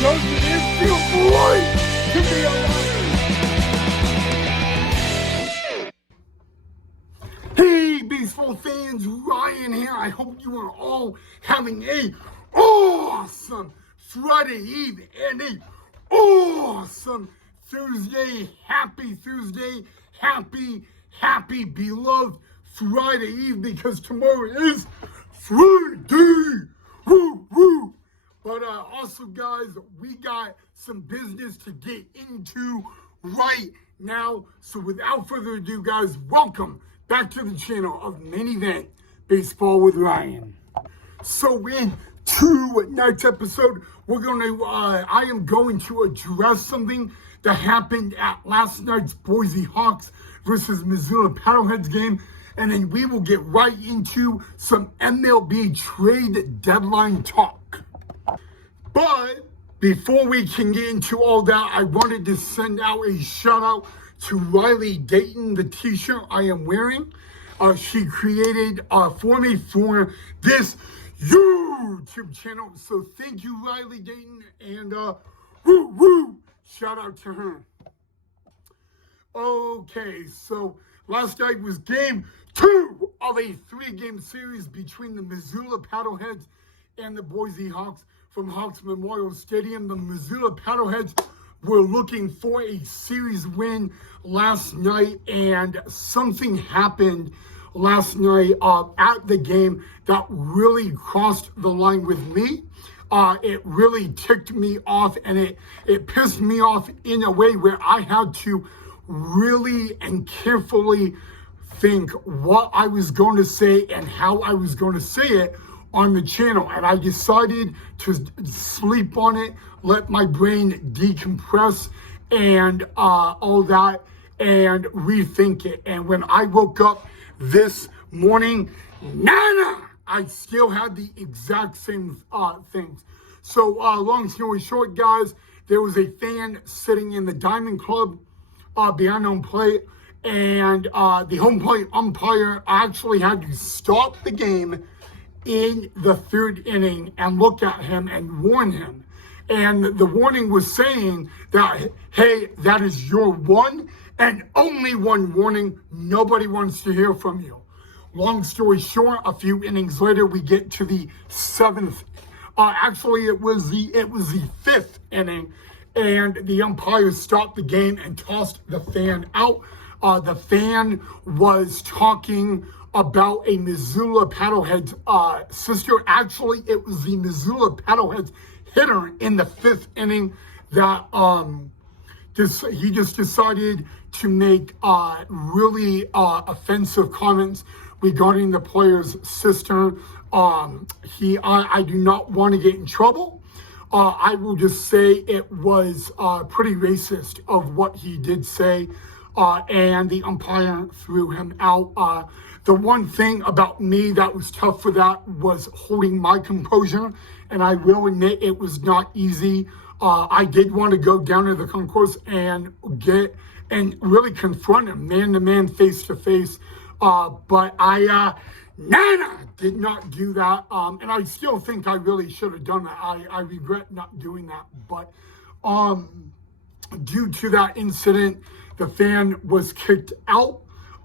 Doesn't it feel great to be alive? Hey, baseball fans, Ryan here. I hope you are all having a awesome Friday Eve and a awesome Thursday. Happy Thursday. Happy beloved Friday Eve, because tomorrow is Friday. Woo, woo. But also, guys, we got some business to get into right now. So without further ado, guys, welcome back to the channel of Main Event Baseball with Ryan. So in tonight's episode, I am going to address something that happened at last night's Boise Hawks versus Missoula Paddleheads game. And then we will get right into some MLB trade deadline talk. But before we can get into all that, I wanted to send out a shout out to Riley Dayton, the t-shirt I am wearing. She created for me for this YouTube channel. So thank you, Riley Dayton, and shout out to her. Okay, so last night was game 2 of a 3-game series between the Missoula Paddleheads and the Boise Hawks from Hawks Memorial Stadium. The Missoula Paddleheads were looking for a series win last night, and something happened last night at the game that really crossed the line with me. It really ticked me off, and it pissed me off in a way where I had to really and carefully think what I was going to say and how I was going to say it on the channel. And I decided to sleep on it, let my brain decompress and all that, and rethink it. And when I woke up this morning, I still had the exact same things. So long story short, guys, there was a fan sitting in the Diamond Club behind home plate, and the home plate umpire actually had to stop the game in the 3rd inning and look at him and warn him. And the warning was saying that, hey, that is your one and only one warning. Nobody wants to hear from you. Long story short, a few innings later, we get to the 7th. Actually, it was the 5th inning, and the umpire stopped the game and tossed the fan out. The fan was talking about a Missoula Paddleheads sister. Actually, it was the Missoula Paddleheads hitter in the 5th inning that he just decided to make really offensive comments regarding the player's sister. I do not want to get in trouble. I will just say it was pretty racist of what he did say, and the umpire threw him out. The one thing about me that was tough for that was holding my composure, and I will admit it was not easy. I did want to go down to the concourse and really confront him man-to-man, face-to-face, but I did not do that, and I still think I really should have done that. I regret not doing that, but due to that incident, the fan was kicked out.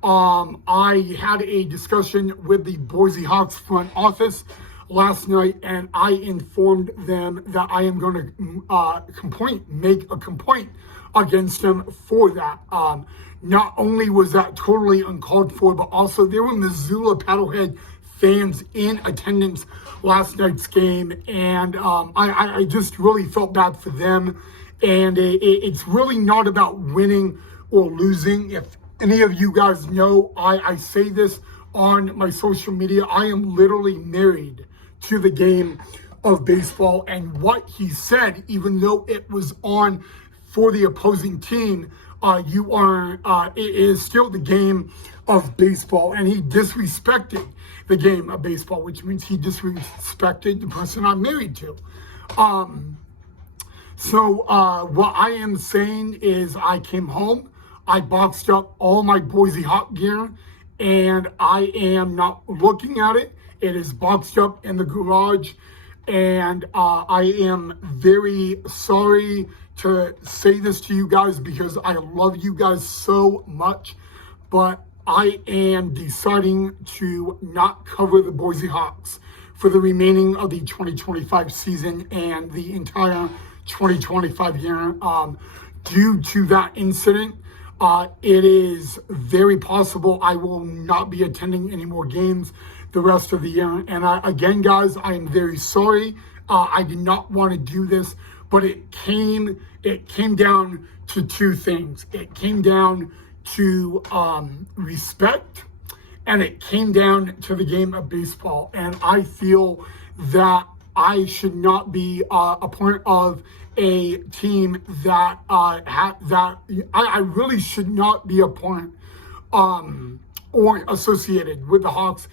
I had a discussion with the Boise Hawks front office last night, and I informed them that I am going to make a complaint against them for that. Not only was that totally uncalled for, but also there were Missoula Paddlehead fans in attendance last night's game, and I just really felt bad for them. And it's really not about winning or losing. If any of you guys know, I say this on my social media, I am literally married to the game of baseball, and what he said, even though it was on for the opposing team, it is still the game of baseball, and he disrespected the game of baseball, which means he disrespected the person I'm married to. So what I am saying is I came home, I boxed up all my Boise Hawk gear, and I am not looking at it. It is boxed up in the garage. And I am very sorry to say this to you guys because I love you guys so much, but I am deciding to not cover the Boise Hawks for the remaining of the 2025 season and the entire 2025 year. Due to that incident, it is very possible I will not be attending any more games the rest of the year. And again, guys, I am very sorry. I did not want to do this, but it came down to two things. It came down to respect, and it came down to the game of baseball. And I feel that I should not be a part of a team that I really should not be a part or associated with the Hawks,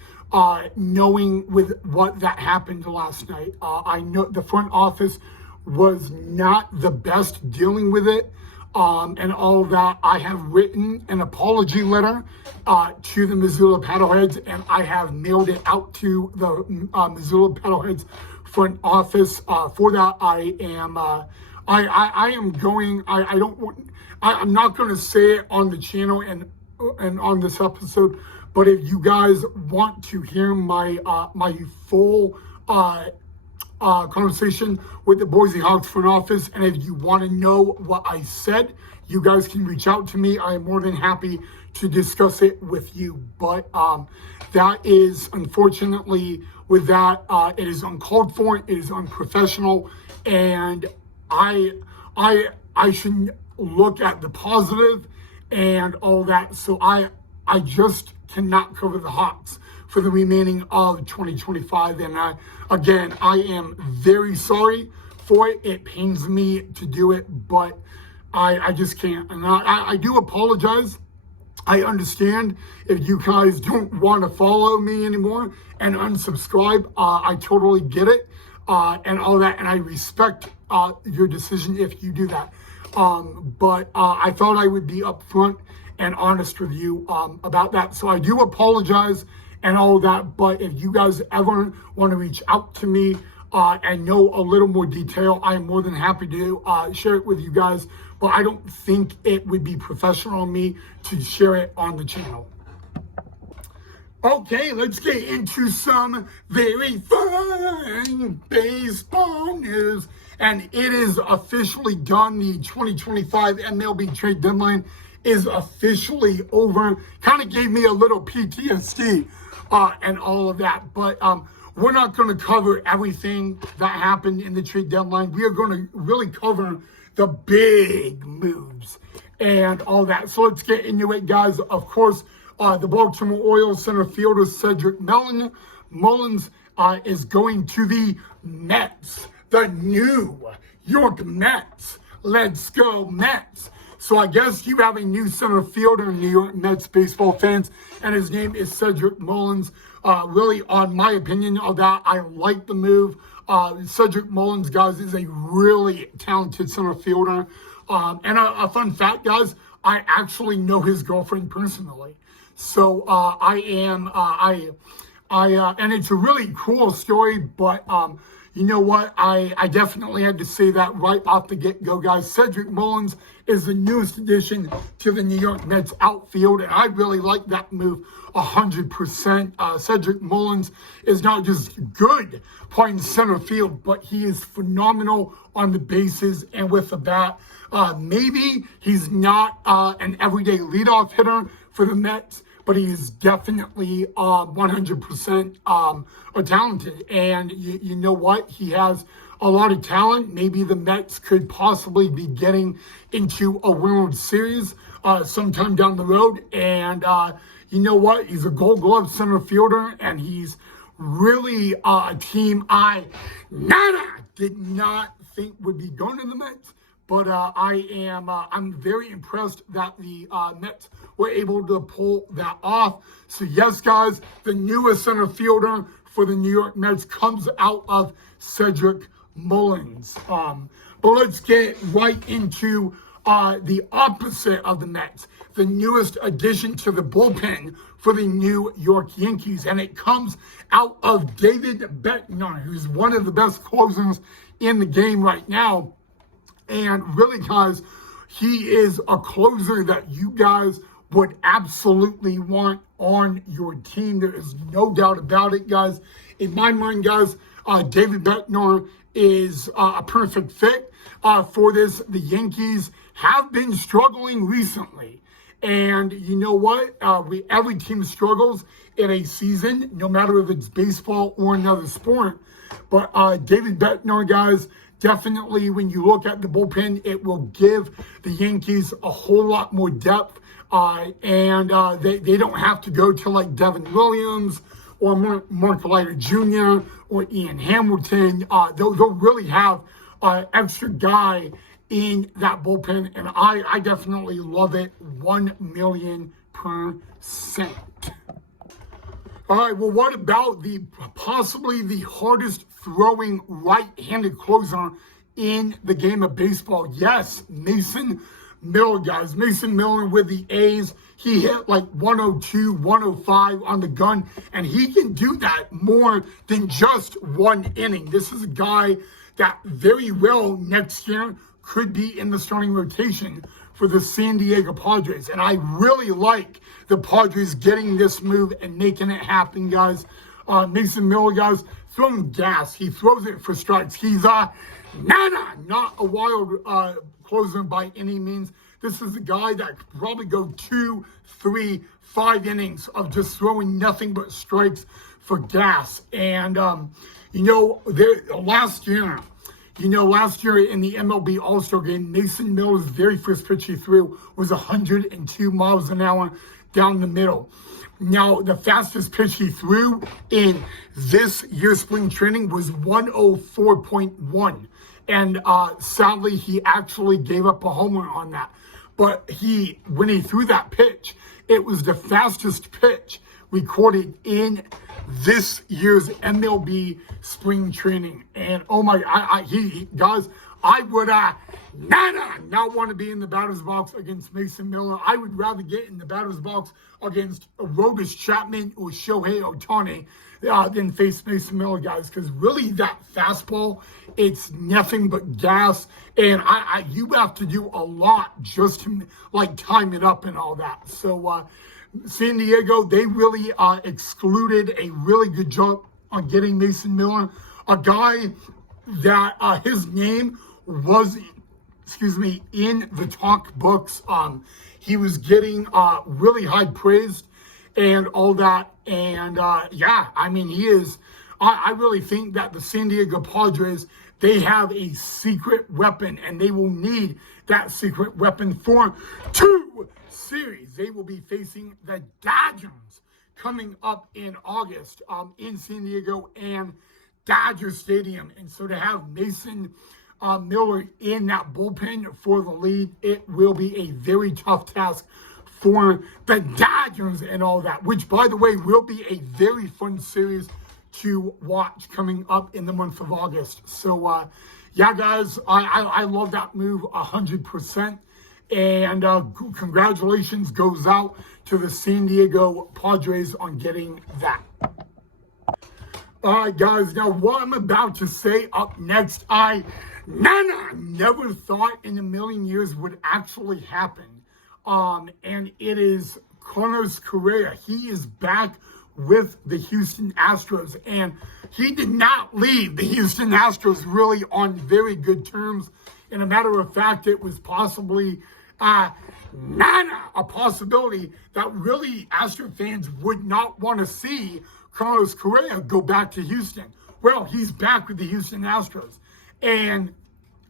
knowing with what that happened last night. I know the front office was not the best dealing with it, and all that. I have written an apology letter to the Missoula Paddleheads, and I have mailed it out to the Missoula Paddleheads front office. For that, I am going. I'm not going to say it on the channel and on this episode, but if you guys want to hear my my full conversation with the Boise Hawks front office, and if you want to know what I said, you guys can reach out to me. I am more than happy to discuss it with you. But that is, unfortunately, with that, it is uncalled for, it is unprofessional, and I should look at the positive and all that. So I just cannot cover the Hawks for the remaining of 2025. And I am very sorry for it. It pains me to do it, but I just can't. And I do apologize. I understand if you guys don't want to follow me anymore and unsubscribe. I totally get it, and all that. And I respect your decision if you do that. But I thought I would be upfront and honest with you about that. So I do apologize and all that. But if you guys ever want to reach out to me and know a little more detail, I am more than happy to share it with you guys. But I don't think it would be professional of me to share it on the channel. Okay, let's get into some very fun baseball news. And it is officially done. The 2025 MLB trade deadline is officially over. Kind of gave me a little PTSD and all of that. But we're not going to cover everything that happened in the trade deadline. We are going to really cover the big moves and all that. So let's get into it, guys. Of course, the Baltimore Orioles center fielder Cedric Mullins is going to the Mets, the New York Mets. Let's go, Mets. So I guess you have a new center fielder, New York Mets baseball fans, and his name is Cedric Mullins. Really, on my opinion of that, I like the move. Cedric Mullins, guys, is a really talented center fielder. And a fun fact, guys, I actually know his girlfriend personally. So and it's a really cool story, but you know what? I definitely had to say that right off the get-go, guys. Cedric Mullins is the newest addition to the New York Mets outfield, and I really like that move 100%. Cedric Mullins is not just good playing center field, but he is phenomenal on the bases and with the bat. Maybe he's not an everyday leadoff hitter for the Mets, but he is definitely 100% talented. And you know what? He has a lot of talent. Maybe the Mets could possibly be getting into a World Series sometime down the road. And you know what? He's a Gold Glove center fielder, and he's really a team I did not think would be going to the Mets. But I'm very impressed that the Mets were able to pull that off. So yes, guys, the newest center fielder for the New York Mets comes out of Cedric Mullins. But let's get right into the opposite of the Mets, the newest addition to the bullpen for the New York Yankees. And it comes out of David Bednar, who's one of the best closers in the game right now. And really, guys, he is a closer that you guys would absolutely want on your team. There is no doubt about it, guys. In my mind, guys, David Bednar is a perfect fit for this. The Yankees have been struggling recently. And you know what? Every team struggles in a season, no matter if it's baseball or another sport. But David Bednar, guys, definitely when you look at the bullpen, it will give the Yankees a whole lot more depth. And they don't have to go to like Devin Williams or Mark Leiter Jr. or Ian Hamilton. They'll really have an extra guy in that bullpen, and I definitely love it 1,000,000%. All right, well, what about possibly the hardest throwing right-handed closer in the game of baseball? Yes, Mason Miller, guys. Mason Miller with the A's. He hit like 102, 105 on the gun, and he can do that more than just one inning. This is a guy that very well next year could be in the starting rotation for the San Diego Padres. And I really like the Padres getting this move and making it happen, guys. Mason Miller, guys, throwing gas. He throws it for strikes. He's not a wild closer by any means. This is a guy that could probably go 2, 3, 5 innings of just throwing nothing but strikes for gas. And, last year in the MLB All-Star game, Mason Miller's very first pitch he threw was 102 miles an hour down the middle. Now, the fastest pitch he threw in this year's spring training was 104.1. And sadly, he actually gave up a home run on that. But when he threw that pitch, it was the fastest pitch recorded in this year's MLB spring training. And oh my, guys, I would not want to be in the batter's box against Mason Miller. I would rather get in the batter's box against Aroldis Chapman or Shohei Ohtani than face Mason Miller, guys, because really that fastball, it's nothing but gas, and you have to do a lot just to like time it up and all that. So San Diego, they really excluded a really good job on getting Mason Miller, a guy that his name was, in the talk books. He was getting really high praised and all that. And he is. I really think that the San Diego Padres, they have a secret weapon, and they will need that secret weapon for 2 series. They will be facing the Dodgers coming up in August in San Diego and Dodger Stadium. And so to have Mason Miller in that bullpen for the lead, it will be a very tough task for the Dodgers and all that, which, by the way, will be a very fun series to watch coming up in the month of August. So, guys, I love that move 100%. And congratulations goes out to the San Diego Padres on getting that. All right, guys, now what I'm about to say up next, I never thought in a million years would actually happen. And it is Carlos Correa. He is back with the Houston Astros, and he did not leave the Houston Astros really on very good terms. And a matter of fact, it was possibly a possibility that really Astro fans would not want to see Carlos Correa go back to Houston. Well, he's back with the Houston Astros, and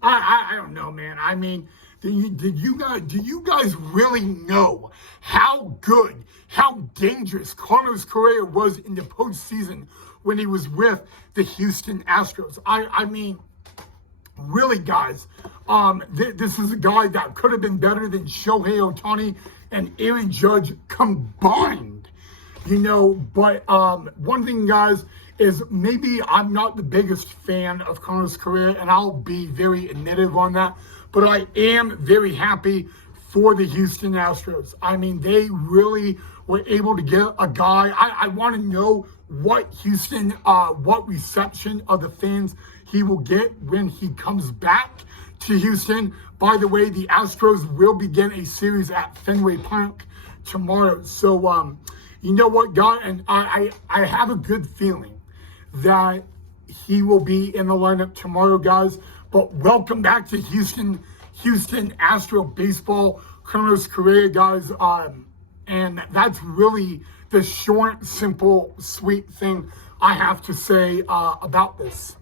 I don't know, man. I mean, do you guys really know how good, how dangerous Carlos Correa was in the postseason when he was with the Houston Astros? I mean, really, guys, this is a guy that could have been better than Shohei Ohtani and Aaron Judge combined, But one thing, guys, is maybe I'm not the biggest fan of Carlos Correa, and I'll be very admitted on that. but I am very happy for the Houston Astros. I mean, they really were able to get a guy. I want to know what Houston, what reception of the fans he will get when he comes back to Houston. By the way, the Astros will begin a series at Fenway Park tomorrow. So, you know what, God, and I have a good feeling that he will be in the lineup tomorrow, guys. But welcome back to Houston Astro baseball. Carlos Correa, guys. And that's really the short, simple, sweet thing I have to say about this.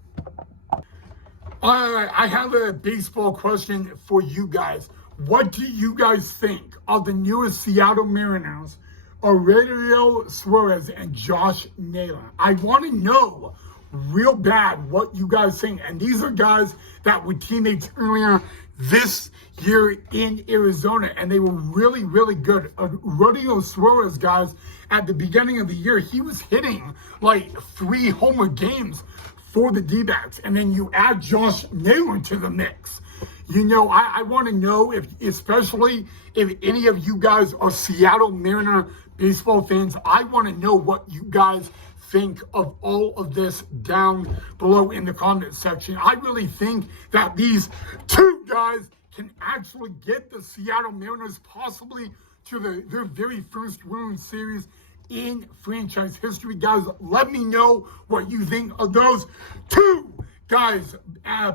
I have a baseball question for you guys. What do you guys think of the newest Seattle Mariners, Aurelio Suarez and Josh Naylor? I want to know real bad what you guys think. And these are guys that were teammates earlier this year in Arizona, and they were really, really good. Aurelio Suarez, guys, at the beginning of the year, he was hitting like 3 homer games for the D-backs. And then you add Josh Naylor to the mix. You know, I want to know if, especially if any of you guys are Seattle Mariner baseball fans, I want to know what you guys think of all of this down below in the comment section. I really think that these two guys can actually get the Seattle Mariners possibly to their very first World Series in franchise history. Guys, let me know what you think of those two guys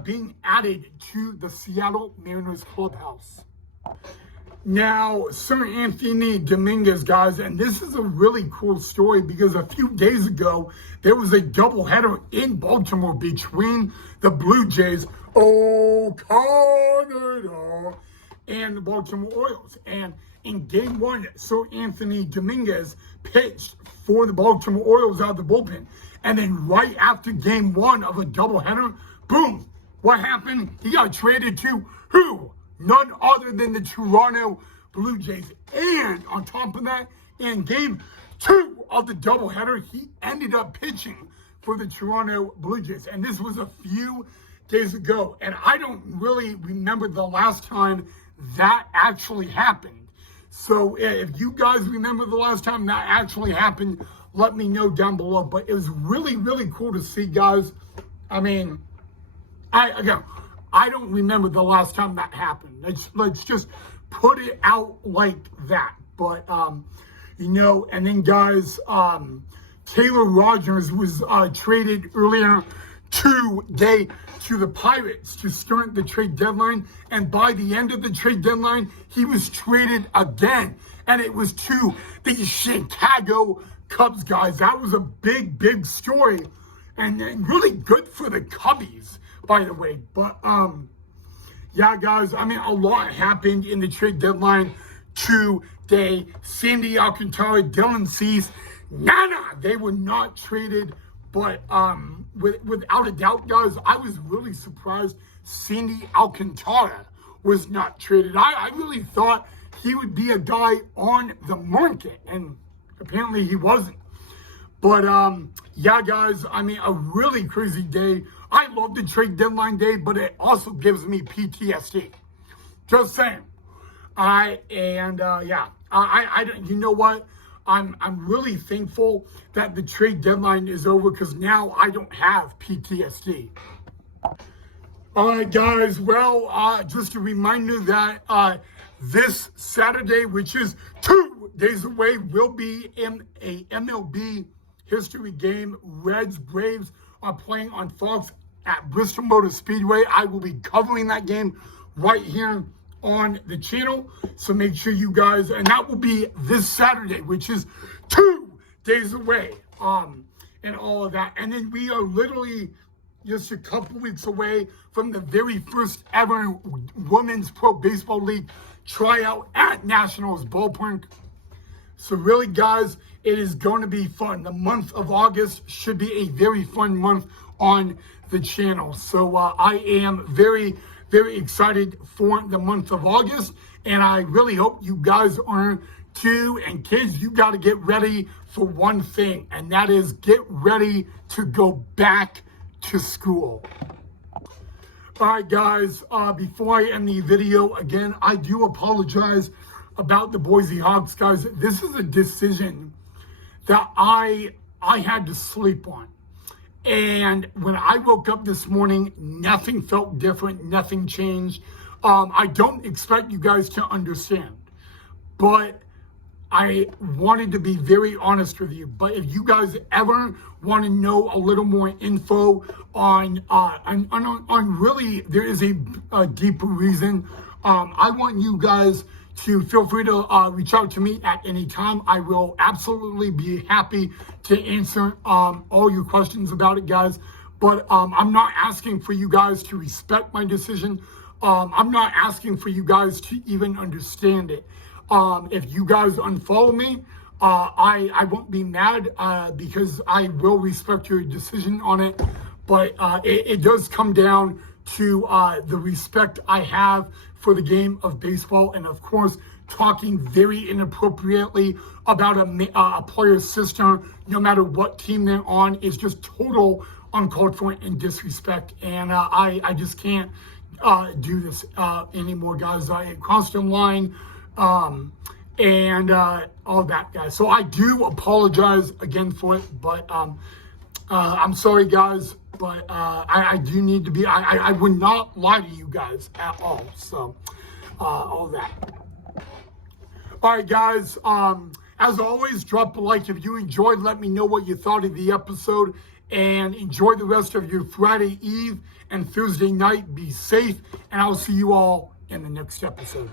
being added to the Seattle Mariners clubhouse. Now, Sir Anthony Dominguez, guys, and this is a really cool story because a few days ago, there was a doubleheader in Baltimore between the Blue Jays, Canada, and the Baltimore Orioles. And in game 1, Sir Anthony Dominguez pitched for the Baltimore Orioles out of the bullpen. And then right after game 1 of a doubleheader, boom, what happened? He got traded to who? None other than the Toronto Blue Jays. And on top of that, in game 2 of the doubleheader, he ended up pitching for the Toronto Blue Jays. And this was a few days ago. And I don't really remember the last time that actually happened. So if you guys remember the last time that actually happened, let me know down below. But it was really, really cool to see, guys. I mean, I don't remember the last time that happened. Let's just put it out like that. But, you know, and then, guys, Taylor Rogers was traded earlier today to the Pirates to start the trade deadline. And by the end of the trade deadline, he was traded again. And it was to the Chicago Cubs, guys. That was a big, big story. And really good for the Cubbies, by the way. But, yeah, guys, I mean, a lot happened in the trade deadline today. Sandy Alcantara, Dylan Cease, they were not traded. But without a doubt, guys, I was really surprised Sandy Alcantara was not traded. I really thought he would be a guy on the market, and apparently he wasn't. But, yeah, guys, I mean, a really crazy day. I love the trade deadline day, but it also gives me PTSD. Just saying. You know what? I'm really thankful that the trade deadline is over because now I don't have PTSD. All right, guys. Well, just a reminder that this Saturday, which is 2 days away, will be in a MLB history game. Reds Braves are playing on Fox at Bristol Motor Speedway. I will be covering that game right here on the channel. So make sure you guys, and that will be this Saturday, which is 2 days away, and all of that. And then we are literally just a couple weeks away from the very first ever Women's Pro Baseball League tryout at Nationals Ballpark. So really, guys, it is going to be fun. The month of August should be a very fun month on the channel. So I am very, very excited for the month of August, and I really hope you guys are too. And kids, you got to get ready for one thing, and that is get ready to go back to school. All right, guys, before I end the video, again, I do apologize about the Boise Hawks, guys. This is a decision that I had to sleep on. And when I woke up this morning, nothing felt different, nothing changed. I don't expect you guys to understand, but I wanted to be very honest with you. But if you guys ever want to know a little more info on really, there is a deeper reason. I want you guys to feel free to reach out to me at any time. I will absolutely be happy to answer all your questions about it, guys. But I'm not asking for you guys to respect my decision. I'm not asking for you guys to even understand it. If you guys unfollow me, I won't be mad because I will respect your decision on it. But it does come down to the respect I have for the game of baseball, and of course, talking very inappropriately about a player's sister, no matter what team they're on, is just total uncalled for and disrespect. And I just can't do this anymore, guys. I crossed the line. And all that, guys. So I do apologize again for it, but I'm sorry, guys, but I do need to be, I would not lie to you guys at all. So all that. All right, guys, as always, drop a like if you enjoyed. Let me know what you thought of the episode, and enjoy the rest of your Friday Eve and Thursday night. Be safe, and I'll see you all in the next episode.